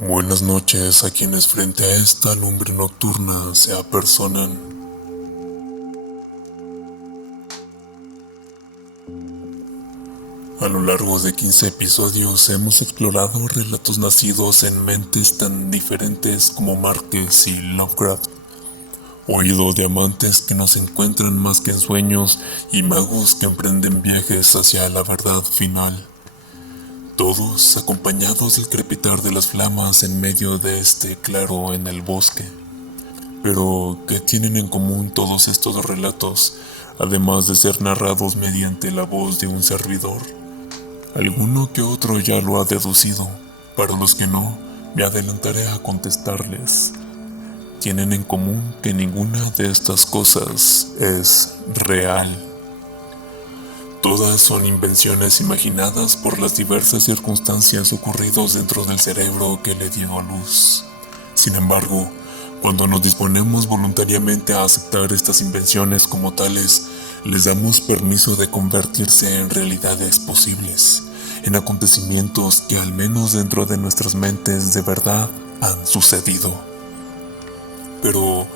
Buenas noches a quienes frente a esta lumbre nocturna se apersonan. A lo largo de 15 episodios hemos explorado relatos nacidos en mentes tan diferentes como Márquez y Lovecraft. Oído de amantes que no se encuentran más que en sueños y magos que emprenden viajes hacia la verdad final. Todos acompañados del crepitar de las flamas en medio de este claro en el bosque. Pero, ¿qué tienen en común todos estos relatos, además de ser narrados mediante la voz de un servidor? Alguno que otro ya lo ha deducido. Para los que no, me adelantaré a contestarles. Tienen en común que ninguna de estas cosas es real. Todas son invenciones imaginadas por las diversas circunstancias ocurridas dentro del cerebro que le dio a luz. Sin embargo, cuando nos disponemos voluntariamente a aceptar estas invenciones como tales, les damos permiso de convertirse en realidades posibles, en acontecimientos que al menos dentro de nuestras mentes de verdad han sucedido. Pero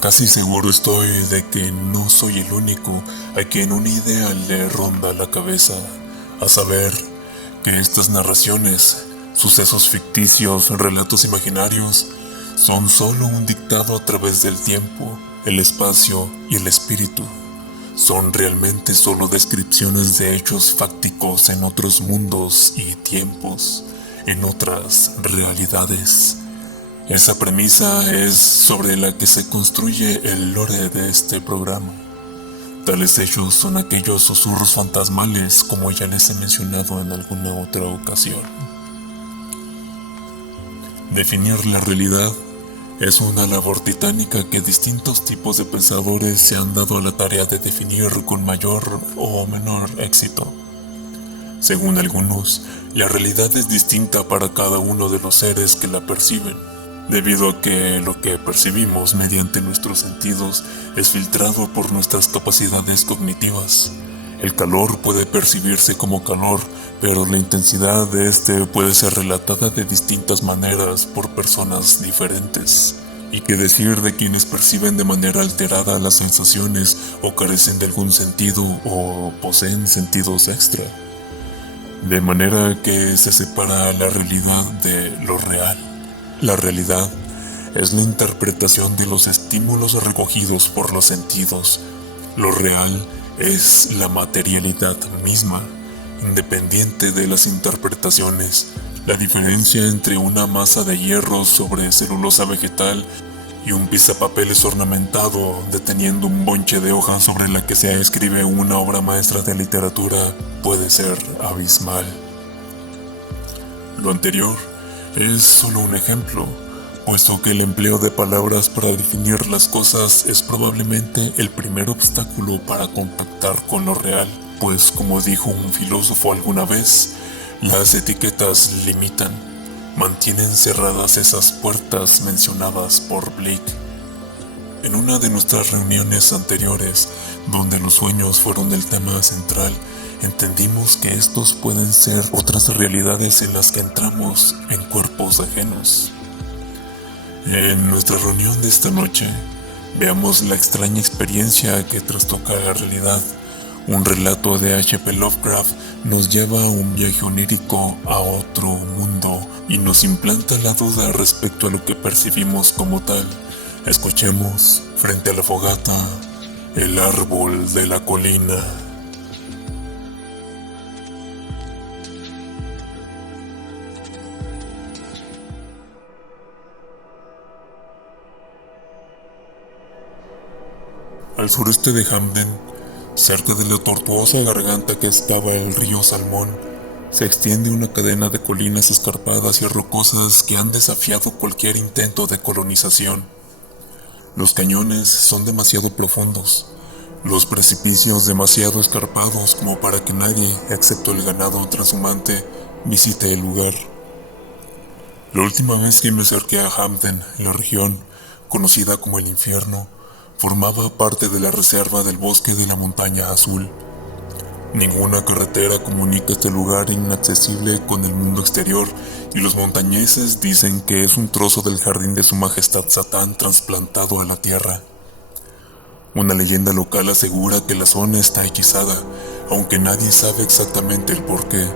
casi seguro estoy de que no soy el único a quien una idea le ronda la cabeza, a saber que estas narraciones, sucesos ficticios, relatos imaginarios, son solo un dictado a través del tiempo, el espacio y el espíritu. Son realmente solo descripciones de hechos fácticos en otros mundos y tiempos, en otras realidades. Esa premisa es sobre la que se construye el lore de este programa. Tales hechos son aquellos susurros fantasmales, como ya les he mencionado en alguna otra ocasión. Definir la realidad es una labor titánica que distintos tipos de pensadores se han dado a la tarea de definir con mayor o menor éxito. Según algunos, la realidad es distinta para cada uno de los seres que la perciben, debido a que lo que percibimos mediante nuestros sentidos es filtrado por nuestras capacidades cognitivas. El calor puede percibirse como calor, pero la intensidad de este puede ser relatada de distintas maneras por personas diferentes. ¿Y qué decir de quienes perciben de manera alterada las sensaciones o carecen de algún sentido o poseen sentidos extra? De manera que se separa la realidad de lo real. La realidad es la interpretación de los estímulos recogidos por los sentidos. Lo real es la materialidad misma, independiente de las interpretaciones. La diferencia entre una masa de hierro sobre celulosa vegetal y un pisapapeles ornamentado deteniendo un bonche de hojas sobre la que se escribe una obra maestra de literatura puede ser abismal. Lo anterior es solo un ejemplo, puesto que el empleo de palabras para definir las cosas es probablemente el primer obstáculo para contactar con lo real, pues como dijo un filósofo alguna vez, las etiquetas limitan, mantienen cerradas esas puertas mencionadas por Blake. En una de nuestras reuniones anteriores, donde los sueños fueron el tema central, entendimos que estos pueden ser otras realidades en las que entramos en cuerpos ajenos. En nuestra reunión de esta noche, veamos la extraña experiencia que trastoca la realidad. Un relato de H.P. Lovecraft nos lleva a un viaje onírico a otro mundo y nos implanta la duda respecto a lo que percibimos como tal. Escuchemos, frente a la fogata, El árbol de la colina. Al sureste de Hamden, cerca de la tortuosa garganta que estaba el río Salmón, se extiende una cadena de colinas escarpadas y rocosas que han desafiado cualquier intento de colonización. Los cañones son demasiado profundos, los precipicios demasiado escarpados como para que nadie, excepto el ganado transhumante, visite el lugar. La última vez que me acerqué a Hamden, la región, conocida como el infierno, formaba parte de la reserva del bosque de la Montaña Azul. Ninguna carretera comunica este lugar inaccesible con el mundo exterior, y los montañeses dicen que es un trozo del jardín de su majestad Satán trasplantado a la tierra. Una leyenda local asegura que la zona está hechizada, aunque nadie sabe exactamente el porqué.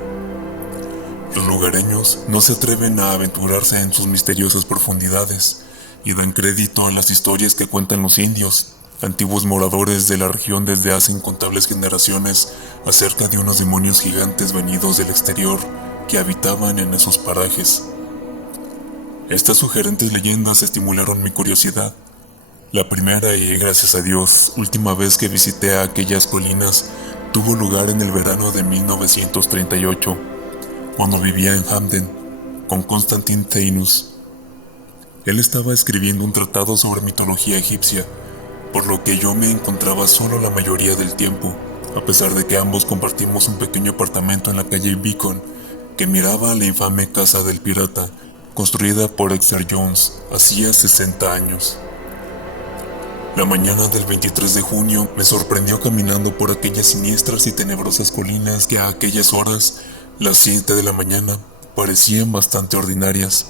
Los lugareños no se atreven a aventurarse en sus misteriosas profundidades y dan crédito a las historias que cuentan los indios, antiguos moradores de la región desde hace incontables generaciones, acerca de unos demonios gigantes venidos del exterior que habitaban en esos parajes. Estas sugerentes leyendas estimularon mi curiosidad. La primera y, gracias a Dios, última vez que visité aquellas colinas tuvo lugar en el verano de 1938, cuando vivía en Hamden con Constantin Thaynus. Él estaba escribiendo un tratado sobre mitología egipcia, por lo que yo me encontraba solo la mayoría del tiempo, a pesar de que ambos compartimos un pequeño apartamento en la calle Beacon, que miraba a la infame casa del pirata, construida por Exeter Jones hacía 60 años. La mañana del 23 de junio me sorprendió caminando por aquellas siniestras y tenebrosas colinas que a aquellas horas, las 7 de la mañana, parecían bastante ordinarias.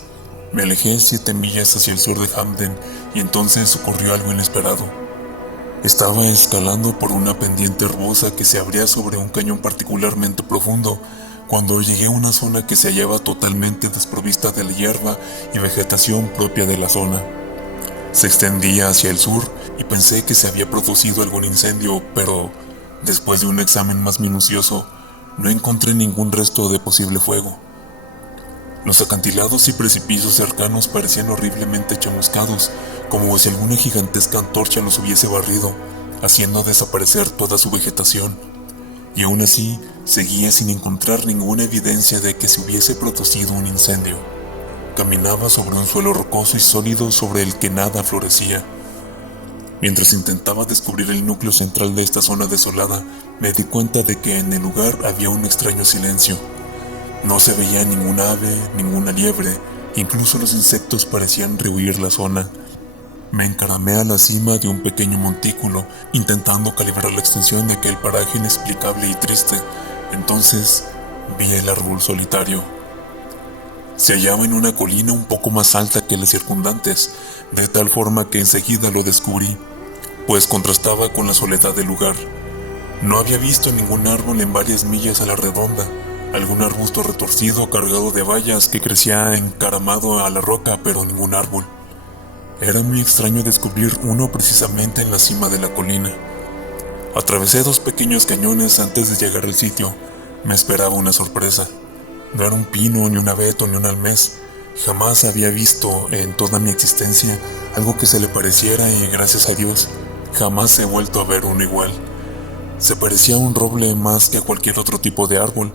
Me alejé 7 millas hacia el sur de Hamden y entonces ocurrió algo inesperado. Estaba escalando por una pendiente herbosa que se abría sobre un cañón particularmente profundo, cuando llegué a una zona que se hallaba totalmente desprovista de la hierba y vegetación propia de la zona. Se extendía hacia el sur y pensé que se había producido algún incendio, pero después de un examen más minucioso, no encontré ningún resto de posible fuego. Los acantilados y precipicios cercanos parecían horriblemente chamuscados, como si alguna gigantesca antorcha los hubiese barrido, haciendo desaparecer toda su vegetación. Y aún así, seguía sin encontrar ninguna evidencia de que se hubiese producido un incendio. Caminaba sobre un suelo rocoso y sólido sobre el que nada florecía. Mientras intentaba descubrir el núcleo central de esta zona desolada, me di cuenta de que en el lugar había un extraño silencio. No se veía ninguna ave, ninguna liebre, incluso los insectos parecían rehuir la zona. Me encaramé a la cima de un pequeño montículo, intentando calibrar la extensión de aquel paraje inexplicable y triste. Entonces vi el árbol solitario. Se hallaba en una colina un poco más alta que las circundantes, de tal forma que enseguida lo descubrí, pues contrastaba con la soledad del lugar. No había visto ningún árbol en varias millas a la redonda, algún arbusto retorcido cargado de bayas que crecía encaramado a la roca, pero ningún árbol. Era muy extraño descubrir uno precisamente en la cima de la colina. Atravesé 2 pequeños cañones antes de llegar al sitio. Me esperaba una sorpresa. No era un pino, ni un abeto, ni un almés. Jamás había visto en toda mi existencia algo que se le pareciera y, gracias a Dios, jamás he vuelto a ver uno igual. Se parecía a un roble más que a cualquier otro tipo de árbol.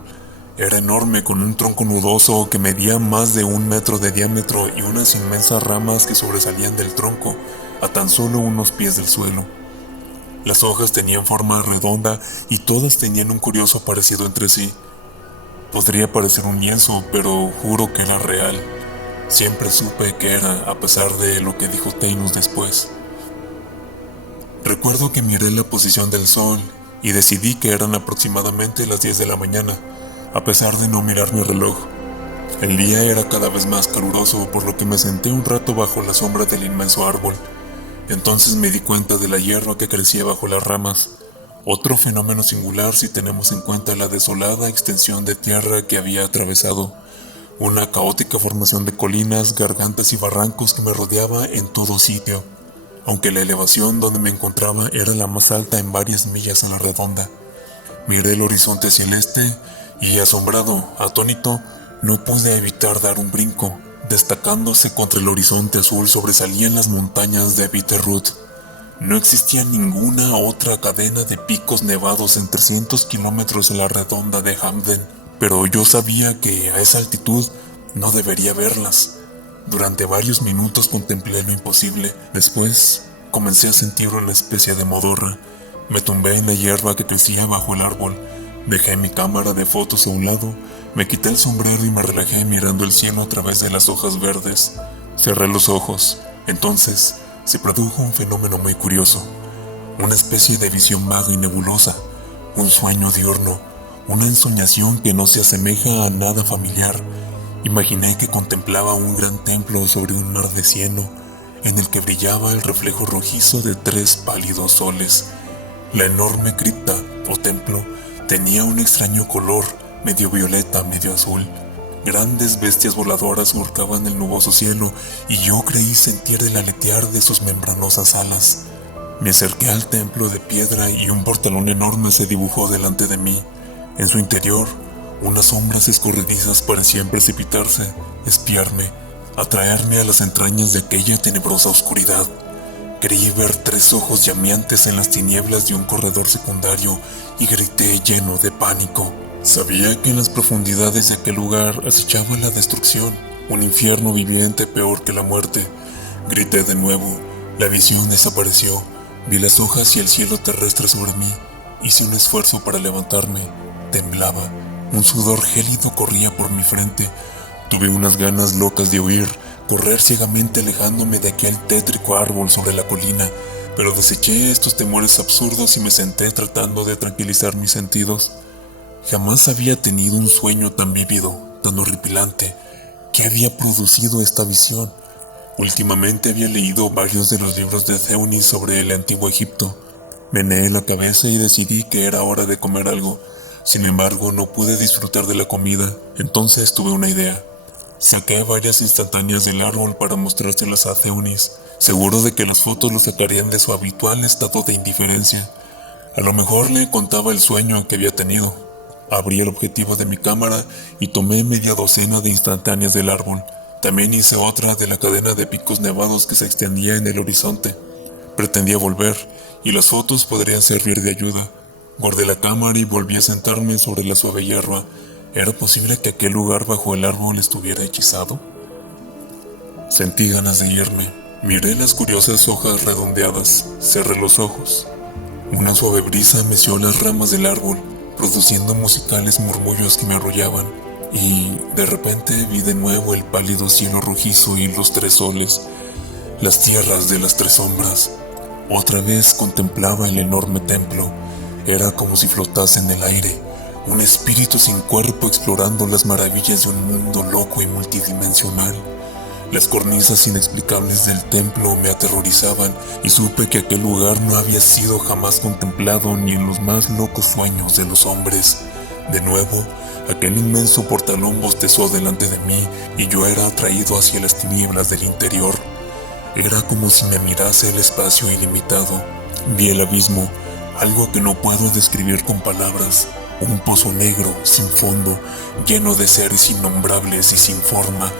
Era enorme, con un tronco nudoso que medía más de 1 metro de diámetro y unas inmensas ramas que sobresalían del tronco a tan solo unos pies del suelo. Las hojas tenían forma redonda y todas tenían un curioso parecido entre sí. Podría parecer un lienzo, pero juro que era real. Siempre supe que era, a pesar de lo que dijo Thaynus después. Recuerdo que miré la posición del sol y decidí que eran aproximadamente las 10 de la mañana, a pesar de no mirar mi reloj. El día era cada vez más caluroso, por lo que me senté un rato bajo la sombra del inmenso árbol. Entonces me di cuenta de la hierba que crecía bajo las ramas. Otro fenómeno singular si tenemos en cuenta la desolada extensión de tierra que había atravesado. Una caótica formación de colinas, gargantas y barrancos que me rodeaba en todo sitio, aunque la elevación donde me encontraba era la más alta en varias millas a la redonda. Miré el horizonte hacia el este y, asombrado, atónito, no pude evitar dar un brinco. Destacándose contra el horizonte azul sobresalían las montañas de Bitterroot. No existía ninguna otra cadena de picos nevados en 300 kilómetros en la redonda de Hamden, pero yo sabía que a esa altitud no debería verlas. Durante varios minutos contemplé lo imposible. Después comencé a sentir una especie de modorra. Me tumbé en la hierba que crecía bajo el árbol. Dejé mi cámara de fotos a un lado, me quité el sombrero y me relajé mirando el cielo a través de las hojas verdes. Cerré los ojos. Entonces se produjo un fenómeno muy curioso, una especie de visión vaga y nebulosa, un sueño diurno, una ensoñación que no se asemeja a nada familiar. Imaginé que contemplaba un gran templo sobre un mar de cieno, en el que brillaba el reflejo rojizo de 3 pálidos soles. La enorme cripta o templo tenía un extraño color, medio violeta, medio azul. Grandes bestias voladoras surcaban el nuboso cielo y yo creí sentir el aletear de sus membranosas alas. Me acerqué al templo de piedra y un portalón enorme se dibujó delante de mí. En su interior, unas sombras escurridizas parecían precipitarse, espiarme, atraerme a las entrañas de aquella tenebrosa oscuridad. Creí ver 3 ojos llameantes en las tinieblas de un corredor secundario y grité lleno de pánico. Sabía que en las profundidades de aquel lugar acechaba la destrucción, un infierno viviente peor que la muerte. Grité de nuevo, la visión desapareció, vi las hojas y el cielo terrestre sobre mí. Hice un esfuerzo para levantarme, temblaba, un sudor gélido corría por mi frente. Tuve unas ganas locas de huir, correr ciegamente alejándome de aquel tétrico árbol sobre la colina, pero deseché estos temores absurdos y me senté tratando de tranquilizar mis sentidos. Jamás había tenido un sueño tan vívido, tan horripilante. ¿Qué había producido esta visión? Últimamente había leído varios de los libros de Theonis sobre el antiguo Egipto. Meneé la cabeza y decidí que era hora de comer algo. Sin embargo, no pude disfrutar de la comida. Entonces tuve una idea. Saqué varias instantáneas del árbol para mostrárselas a Theonis, seguro de que las fotos lo sacarían de su habitual estado de indiferencia. A lo mejor le contaba el sueño que había tenido. Abrí el objetivo de mi cámara y tomé media docena de instantáneas del árbol. También hice otra de la cadena de picos nevados que se extendía en el horizonte. Pretendía volver, y las fotos podrían servir de ayuda. Guardé la cámara y volví a sentarme sobre la suave hierba. ¿Era posible que aquel lugar bajo el árbol estuviera hechizado? Sentí ganas de irme. Miré las curiosas hojas redondeadas. Cerré los ojos. Una suave brisa meció las ramas del árbol, produciendo musicales murmullos que me arrullaban, y de repente vi de nuevo el pálido cielo rojizo y los 3 soles, las tierras de las 3 sombras. Otra vez contemplaba el enorme templo. Era como si flotase en el aire, un espíritu sin cuerpo explorando las maravillas de un mundo loco y multidimensional. Las cornisas inexplicables del templo me aterrorizaban y supe que aquel lugar no había sido jamás contemplado ni en los más locos sueños de los hombres. De nuevo, aquel inmenso portalón bostezó delante de mí y yo era atraído hacia las tinieblas del interior. Era como si me mirase el espacio ilimitado. Vi el abismo, algo que no puedo describir con palabras. Un pozo negro, sin fondo, lleno de seres innombrables y sin forma,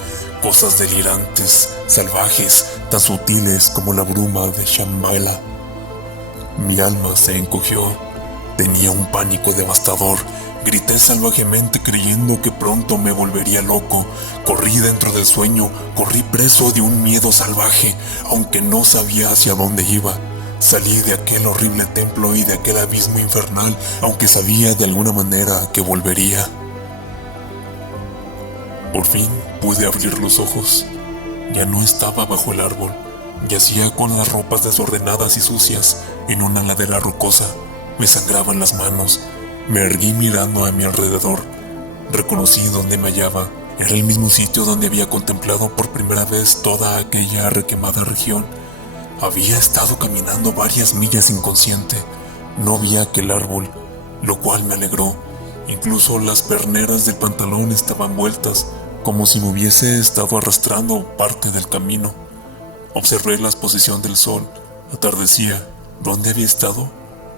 cosas delirantes, salvajes, tan sutiles como la bruma de Shambhala. Mi alma se encogió. Tenía un pánico devastador. Grité salvajemente creyendo que pronto me volvería loco. Corrí dentro del sueño, corrí preso de un miedo salvaje, aunque no sabía hacia dónde iba. Salí de aquel horrible templo y de aquel abismo infernal, aunque sabía de alguna manera que volvería. Por fin pude abrir los ojos. Ya no estaba bajo el árbol. Yacía con las ropas desordenadas y sucias en una ladera rocosa. Me sangraban las manos. Me erguí mirando a mi alrededor. Reconocí dónde me hallaba. Era el mismo sitio donde había contemplado por primera vez toda aquella requemada región. Había estado caminando varias millas inconsciente. No vi aquel árbol, lo cual me alegró. Incluso las perneras del pantalón estaban vueltas, como si me hubiese estado arrastrando parte del camino. Observé la posición del sol. Atardecía. ¿Dónde había estado?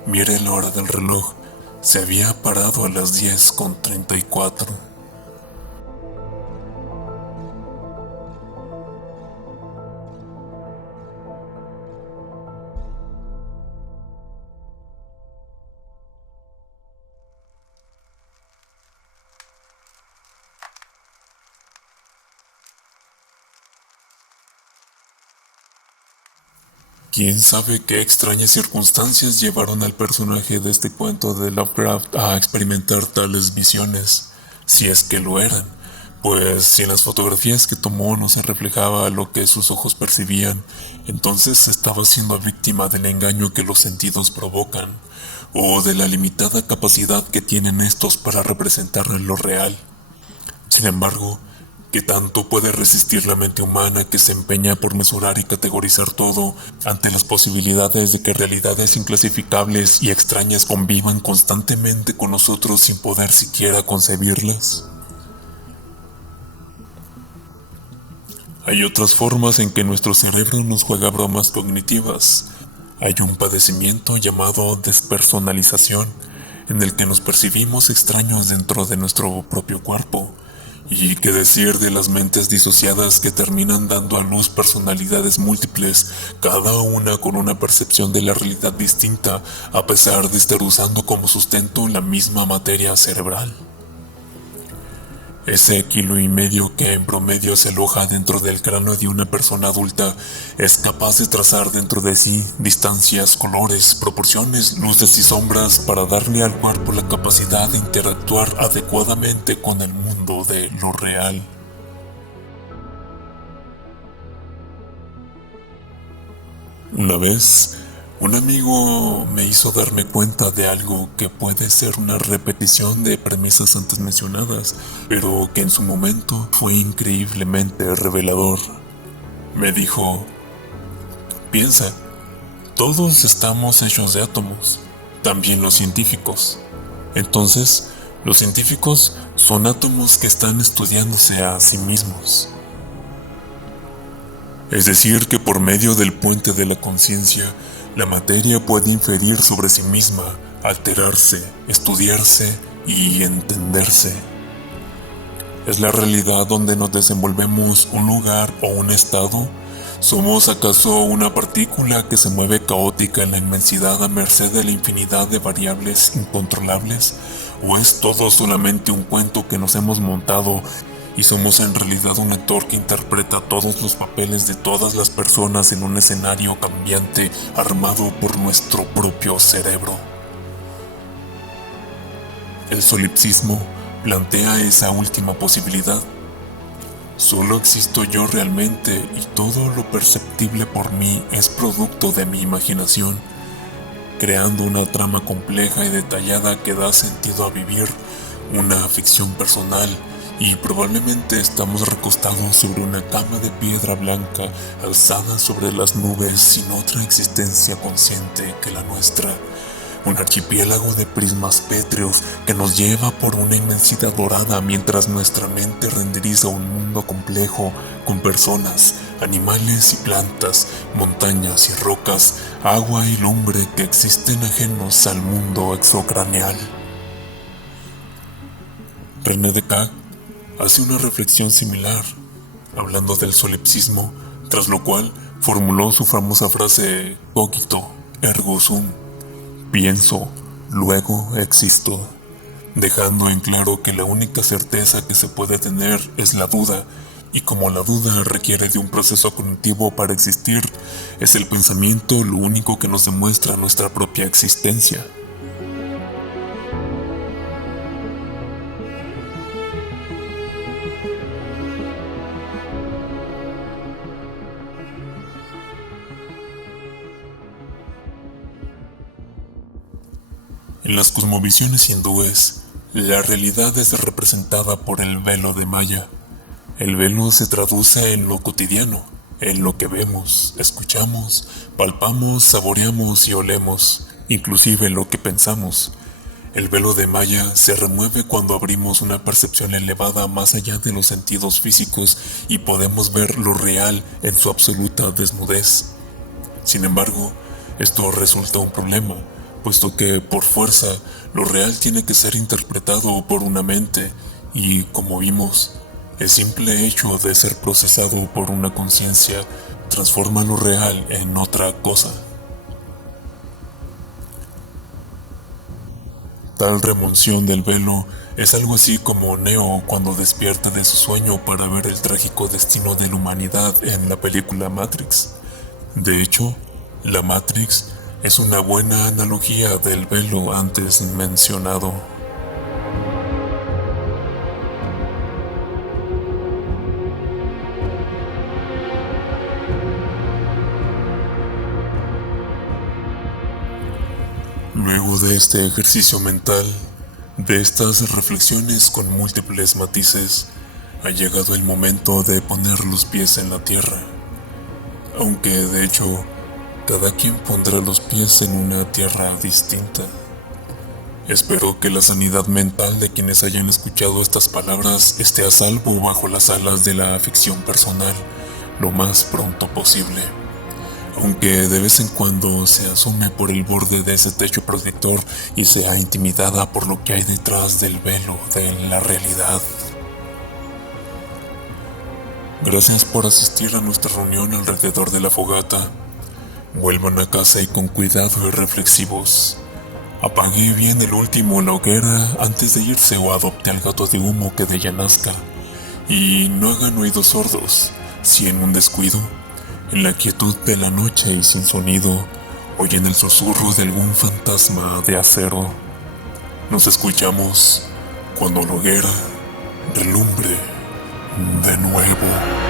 Miré la hora del reloj. Se había parado a las 10:34. ¿Quién sabe qué extrañas circunstancias llevaron al personaje de este cuento de Lovecraft a experimentar tales visiones? Si es que lo eran. Pues si en las fotografías que tomó no se reflejaba lo que sus ojos percibían, entonces estaba siendo víctima del engaño que los sentidos provocan, o de la limitada capacidad que tienen estos para representar lo real. Sin embargo, ¿qué tanto puede resistir la mente humana que se empeña por mesurar y categorizar todo ante las posibilidades de que realidades inclasificables y extrañas convivan constantemente con nosotros sin poder siquiera concebirlas? Hay otras formas en que nuestro cerebro nos juega bromas cognitivas. Hay un padecimiento llamado despersonalización, en el que nos percibimos extraños dentro de nuestro propio cuerpo. Y qué decir de las mentes disociadas que terminan dando a luz personalidades múltiples, cada una con una percepción de la realidad distinta, a pesar de estar usando como sustento la misma materia cerebral. Ese 1,5 kilos que en promedio se aloja dentro del cráneo de una persona adulta es capaz de trazar dentro de sí distancias, colores, proporciones, luces y sombras para darle al cuerpo la capacidad de interactuar adecuadamente con el mundo de lo real. Una vez, un amigo me hizo darme cuenta de algo que puede ser una repetición de premisas antes mencionadas, pero que en su momento fue increíblemente revelador. Me dijo: piensa, todos estamos hechos de átomos, también los científicos. Entonces, los científicos son átomos que están estudiándose a sí mismos. Es decir, que por medio del puente de la conciencia, la materia puede inferir sobre sí misma, alterarse, estudiarse y entenderse. ¿Es la realidad donde nos desenvolvemos un lugar o un estado? ¿Somos acaso una partícula que se mueve caótica en la inmensidad a merced de la infinidad de variables incontrolables? ¿O es todo solamente un cuento que nos hemos montado y somos en realidad un actor que interpreta todos los papeles de todas las personas en un escenario cambiante armado por nuestro propio cerebro? El solipsismo plantea esa última posibilidad. Solo existo yo realmente y todo lo perceptible por mí es producto de mi imaginación, creando una trama compleja y detallada que da sentido a vivir, una ficción personal. Y probablemente estamos recostados sobre una cama de piedra blanca alzada sobre las nubes sin otra existencia consciente que la nuestra. Un archipiélago de prismas pétreos que nos lleva por una inmensidad dorada mientras nuestra mente renderiza un mundo complejo con personas, animales y plantas, montañas y rocas, agua y lumbre que existen ajenos al mundo exocraneal. René Descartes hace una reflexión similar, hablando del solipsismo, tras lo cual formuló su famosa frase cogito ergo sum, pienso, luego existo, dejando en claro que la única certeza que se puede tener es la duda, y como la duda requiere de un proceso cognitivo para existir, es el pensamiento lo único que nos demuestra nuestra propia existencia. En las cosmovisiones hindúes, la realidad es representada por el velo de Maya. El velo se traduce en lo cotidiano, en lo que vemos, escuchamos, palpamos, saboreamos y olemos, inclusive en lo que pensamos. El velo de Maya se remueve cuando abrimos una percepción elevada más allá de los sentidos físicos y podemos ver lo real en su absoluta desnudez. Sin embargo, esto resulta un problema, puesto que, por fuerza, lo real tiene que ser interpretado por una mente y, como vimos, el simple hecho de ser procesado por una conciencia transforma lo real en otra cosa. Tal remoción del velo es algo así como Neo cuando despierta de su sueño para ver el trágico destino de la humanidad en la película Matrix. De hecho, la Matrix es una buena analogía del velo antes mencionado. Luego de este ejercicio mental, de estas reflexiones con múltiples matices, ha llegado el momento de poner los pies en la tierra. Aunque de hecho, cada quien pondrá los pies en una tierra distinta. Espero que la sanidad mental de quienes hayan escuchado estas palabras esté a salvo bajo las alas de la afección personal lo más pronto posible. Aunque de vez en cuando se asome por el borde de ese techo protector y sea intimidada por lo que hay detrás del velo de la realidad. Gracias por asistir a nuestra reunión alrededor de la fogata. Vuelvan a casa y con cuidado y reflexivos. Apague bien el último la hoguera antes de irse o adopte al gato de humo que de ella nazca. Y no hagan oídos sordos si en un descuido, en la quietud de la noche y sin sonido, oyen el susurro de algún fantasma de acero. Nos escuchamos cuando la hoguera relumbre de nuevo.